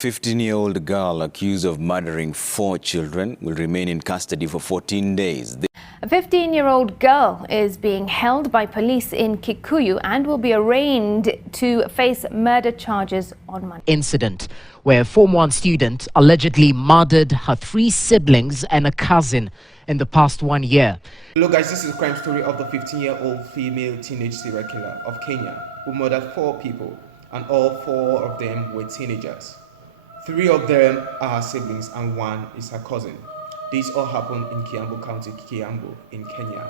15-year-old girl accused of murdering 4 children will remain in custody for 14 days. A 15-year-old girl is being held by police in Kikuyu and will be arraigned to face murder charges on Monday. Incident where a Form 1 student allegedly murdered her 3 siblings and a cousin in the past 1 year. Hello guys, this is the crime story of the 15-year-old female teenage serial killer of Kenya who murdered 4 people, and all 4 of them were teenagers. 3 of them are her siblings and 1 is her cousin. This all happened in Kiambu County, Kiambu in Kenya.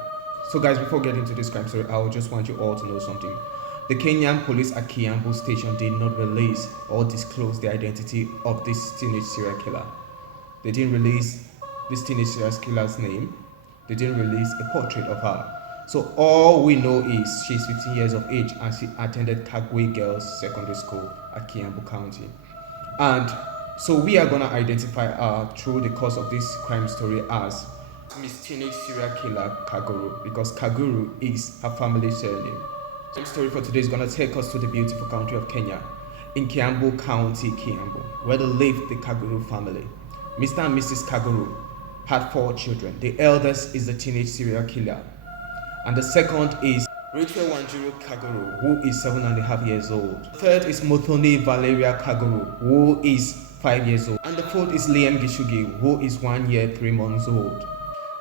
So guys, before getting to this crime story, I would just want you all to know something. The Kenyan police at Kiambu station did not release or disclose the identity of this teenage serial killer. They didn't release this teenage serial killer's name. They didn't release a portrait of her. So all we know is she's 15 years of age and she attended Kagwe Girls Secondary School at Kiambu County. And so we are going to identify her through the course of this crime story as Miss Teenage Serial Killer Kaguru, because Kaguru is her family surname. The story for today is going to take us to the beautiful country of Kenya, in Kiambu County, Kiambu, where they live the Kaguru family. Mr. and Mrs. Kaguru had 4 children. The eldest is the teenage serial killer, and the second is Rachel Wanjiru Kaguru, who is 7.5 years old. The third is Mothoni Valeria Kaguru, who is 5 years old. And the fourth is Liam Gishugi, who is 1 year, 3 months old.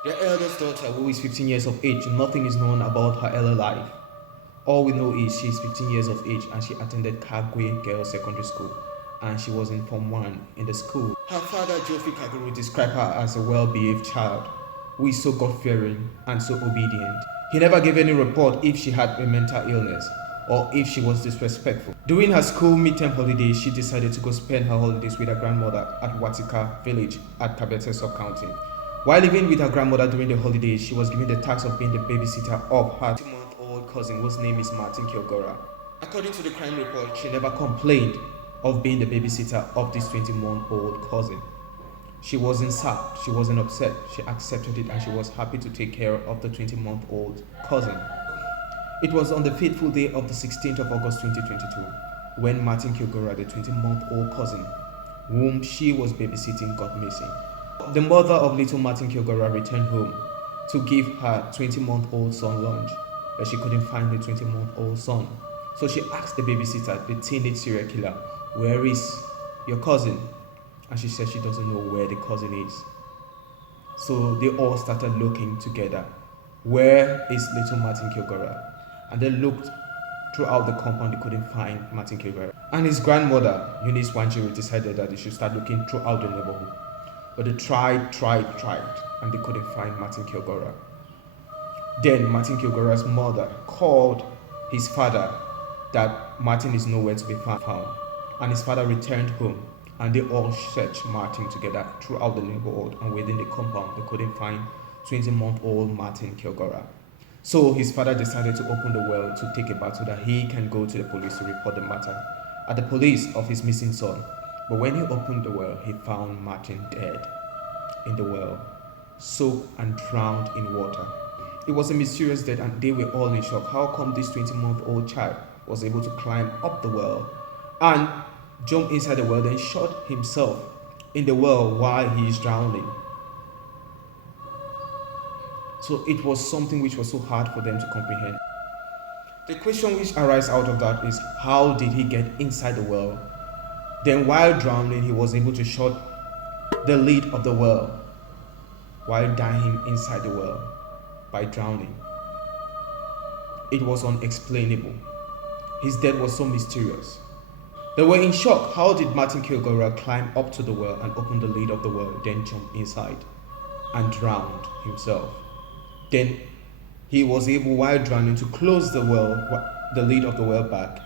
Their eldest daughter, who is 15 years of age, nothing is known about her early life. All we know is she is 15 years of age and she attended Kagwe Girls Secondary School, and she was in Form 1 in the school. Her father, Jofi Kaguru, described her as a well-behaved child who is so God-fearing and so obedient. He never gave any report if she had a mental illness or if she was disrespectful. During her school midterm holidays, she decided to go spend her holidays with her grandmother at Watika village at Kabete sub-county. While living with her grandmother during the holidays, she was given the task of being the babysitter of her 2-month-old cousin, whose name is Martin Kiogora. According to the crime report, she never complained of being the babysitter of this 20-month-old cousin. She wasn't sad, she wasn't upset, she accepted it and she was happy to take care of the 20-month-old cousin. It was on the fateful day of the 16th of August 2022 when Martin Kiogora, the 20-month-old cousin, whom she was babysitting, got missing. The mother of little Martin Kiogora returned home to give her 20-month-old son lunch, but she couldn't find the 20-month-old son. So she asked the babysitter, the teenage serial killer, "Where is your cousin?" And she said she doesn't know where the cousin is. So they all started looking together. Where is little Martin Kiogora? And they looked throughout the compound, they couldn't find Martin Kiogora. And his grandmother, Eunice Wanjiru, decided that they should start looking throughout the neighborhood. But they tried, and they couldn't find Martin Kiogora. Then Martin Kiogora's mother called his father that Martin is nowhere to be found. And his father returned home, and they all searched Martin together throughout the neighborhood, and within the compound they couldn't find 20-month-old Martin Kiogora. So his father decided to open the well to take a bath so that he can go to the police to report the matter at the police of his missing son. But when he opened the well, he found Martin dead in the well, soaked and drowned in water. It was a mysterious death and they were all in shock. How come this 20-month-old child was able to climb up the well and jump inside the well, then shot himself in the well while he is drowning? So it was something which was so hard for them to comprehend. The question which arises out of that is, how did he get inside the well? Then while drowning, he was able to shut the lid of the well while dying inside the well by drowning. It was unexplainable. His death was so mysterious. They were in shock. How did Martin Kiogora climb up to the well and open the lid of the well, then jump inside and drowned himself? Then he was able, while drowning, to close the lid of the well back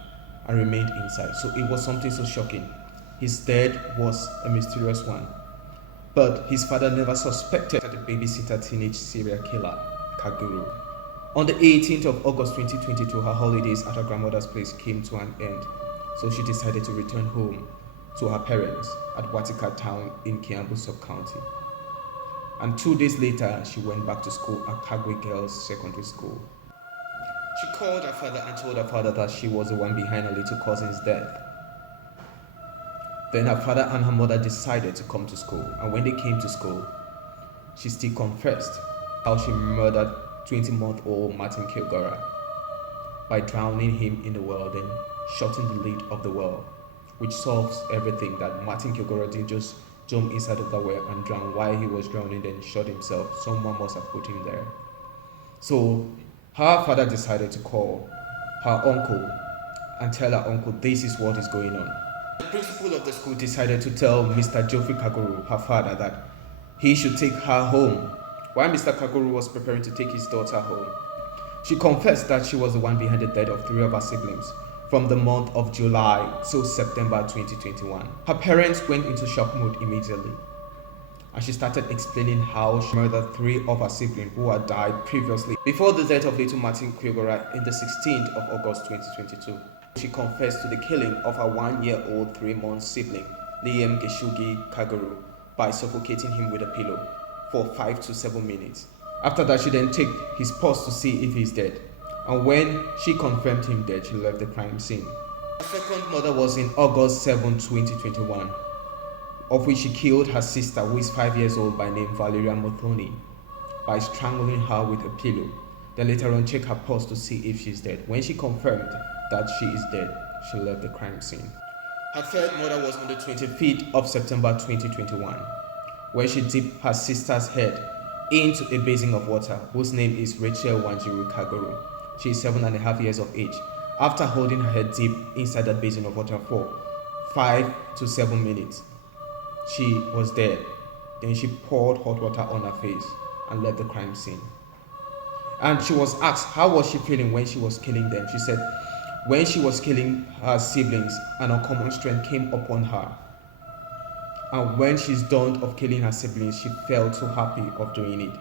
and remained inside. So it was something so shocking. His death was a mysterious one. But his father never suspected the babysitter teenage serial killer, Kaguru. On the 18th of August 2022, her holidays at her grandmother's place came to an end. So she decided to return home to her parents at Watika town in Kiambu sub-county. And 2 days later, she went back to school at Kagwe Girls Secondary School. She called her father and told her father that she was the one behind her little cousin's death. Then her father and her mother decided to come to school, and when they came to school, she still confessed how she murdered 20-month-old Martin Kilgore by drowning him in the well, then shutting the lid of the well, which solves everything, that Martin Kilgore didn't just jump inside of the well and drown. While he was drowning, then shot himself. Someone must have put him there. So her father decided to call her uncle and tell her uncle this is what is going on. The principal of the school decided to tell Mr. Geoffrey Kaguru, her father, that he should take her home. While Mr. Kaguru was preparing to take his daughter home, she confessed that she was the one behind the death of 3 of her siblings from the month of July to September 2021. Her parents went into shock mode immediately, and she started explaining how she murdered 3 of her siblings who had died previously before the death of little Martin Kilgore in the 16th of August 2022. She confessed to the killing of her 1-year-old 3-month sibling, Liam Geshugi Kaguru, by suffocating him with a pillow for 5 to 7 minutes. After that, she then took his pulse to see if he's dead. And when she confirmed him dead, she left the crime scene. Her second murder was in August 7, 2021, of which she killed her sister, who is 5 years old, by name Valeria Mothoni, by strangling her with a pillow. Then later on checked her pulse to see if she's dead. When she confirmed that she is dead, she left the crime scene. Her third murder was on the 25th of September 2021, where she dipped her sister's head into a basin of water, whose name is Rachel Wanjiru Kaguru. She is 7.5 years of age. After holding her head deep inside that basin of water for 5 to 7 minutes, she was dead. Then she poured hot water on her face and left the crime scene. And she was asked how was she feeling when she was killing them. She said when she was killing her siblings, an uncommon strength came upon her. And when she's done of killing her siblings, she felt so happy of doing it.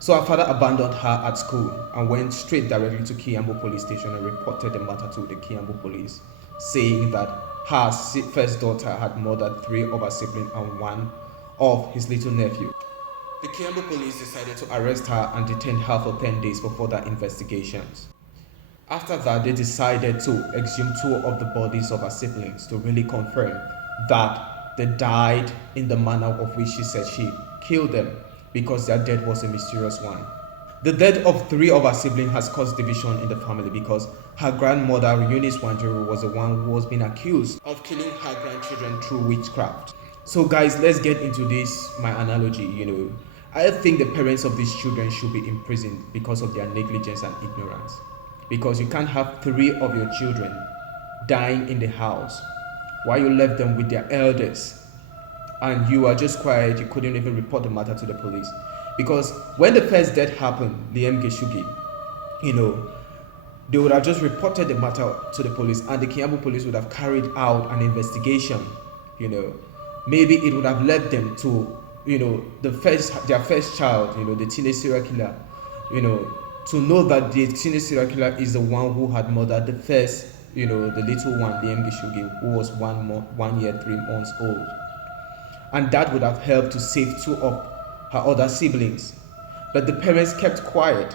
So her father abandoned her at school and went straight directly to Kiambu police station and reported the matter to the Kiambu police, saying that her first daughter had murdered 3 of her siblings and 1 of his little nephew. The Kiambu police decided to arrest her and detain her for 10 days for further investigations. After that, they decided to exhume 2 of the bodies of her siblings to really confirm that they died in the manner of which she said she killed them, because their death was a mysterious one. The death of 3 of her siblings has caused division in the family because her grandmother, Eunice Wanjiru, was the one who was being accused of killing her grandchildren through witchcraft. So guys, let's get into this, my analogy, I think the parents of these children should be imprisoned because of their negligence and ignorance. Because you can't have 3 of your children dying in the house while you left them with their elders, and you are just quiet. You couldn't even report the matter to the police. Because when the first death happened, Liam Geshugi, they would have just reported the matter to the police, and the Kiambu police would have carried out an investigation. Maybe it would have led them to their first child, the teenage serial killer, to know that the teenage serial killer is the one who had murdered the first, the little one, Liam Geshugi, who was 1 year 3 months old. And that would have helped to save 2 of her other siblings. But the parents kept quiet,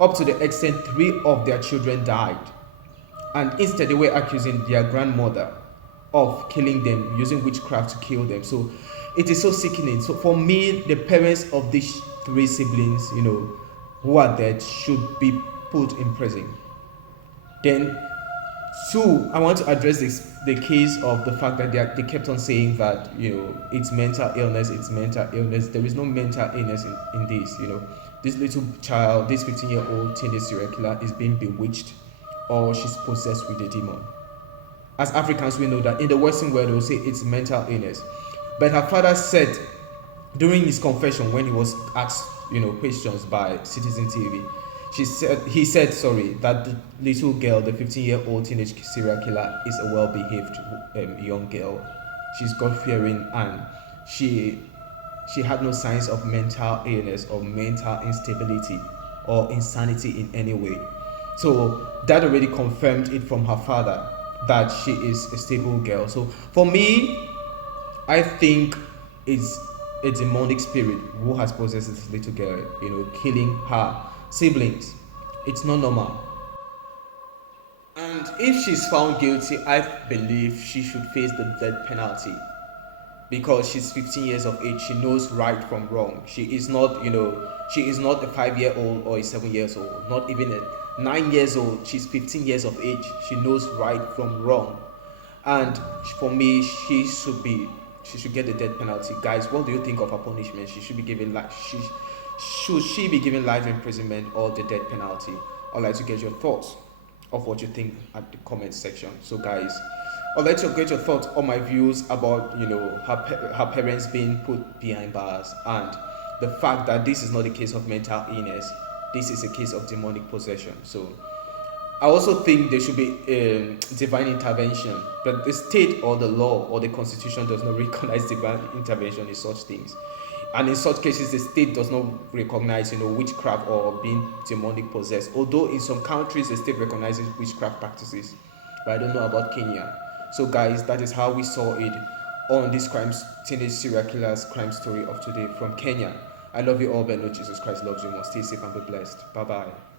up to the extent 3 of their children died. And instead they were accusing their grandmother of killing them, using witchcraft to kill them. So it is so sickening. So for me, the parents of these 3 siblings, who are dead, should be put in prison. Then 2, I want to address the case of the fact that they kept on saying that it's mental illness. There is no mental illness in this. This little child, this 15-year-old teenage serial killer, is being bewitched, or she's possessed with a demon. As Africans, we know that in the Western world, they will say it's mental illness. But her father said during his confession, when he was asked questions by Citizen TV, he said that the little girl, the 15-year-old teenage serial killer, is a well-behaved young girl. She's God-fearing, and she had no signs of mental illness or mental instability or insanity in any way. So that already confirmed it from her father, that she is a stable girl. So for me, I think it's a demonic spirit who has possessed this little girl, killing her siblings. It's not normal. And And if she's found guilty, I believe she should face the death penalty, because she's 15 years of age. She knows right from wrong. She is not, she is not a 5-year-old or a 7 years old, not even a 9 years old. She's 15 years of age. She knows right from wrong. And for me, she should get the death penalty. Guys, what do you think of her punishment? She should be given should she be given life imprisonment or the death penalty? I'd like to get your thoughts of what you think at the comment section. So guys, I'd like to get your thoughts on my views about her parents being put behind bars, and the fact that this is not a case of mental illness. This is a case of demonic possession. So I also think there should be divine intervention, but the state or the law or the constitution does not recognize divine intervention in such things. And in such cases, the state does not recognize, witchcraft or being demonic possessed. Although in some countries, the state recognizes witchcraft practices, but I don't know about Kenya. So guys, that is how we saw it on this teenage serial killer's crime story of today from Kenya. I love you all, but Lord Jesus Christ loves you more. Stay safe and be blessed. Bye-bye.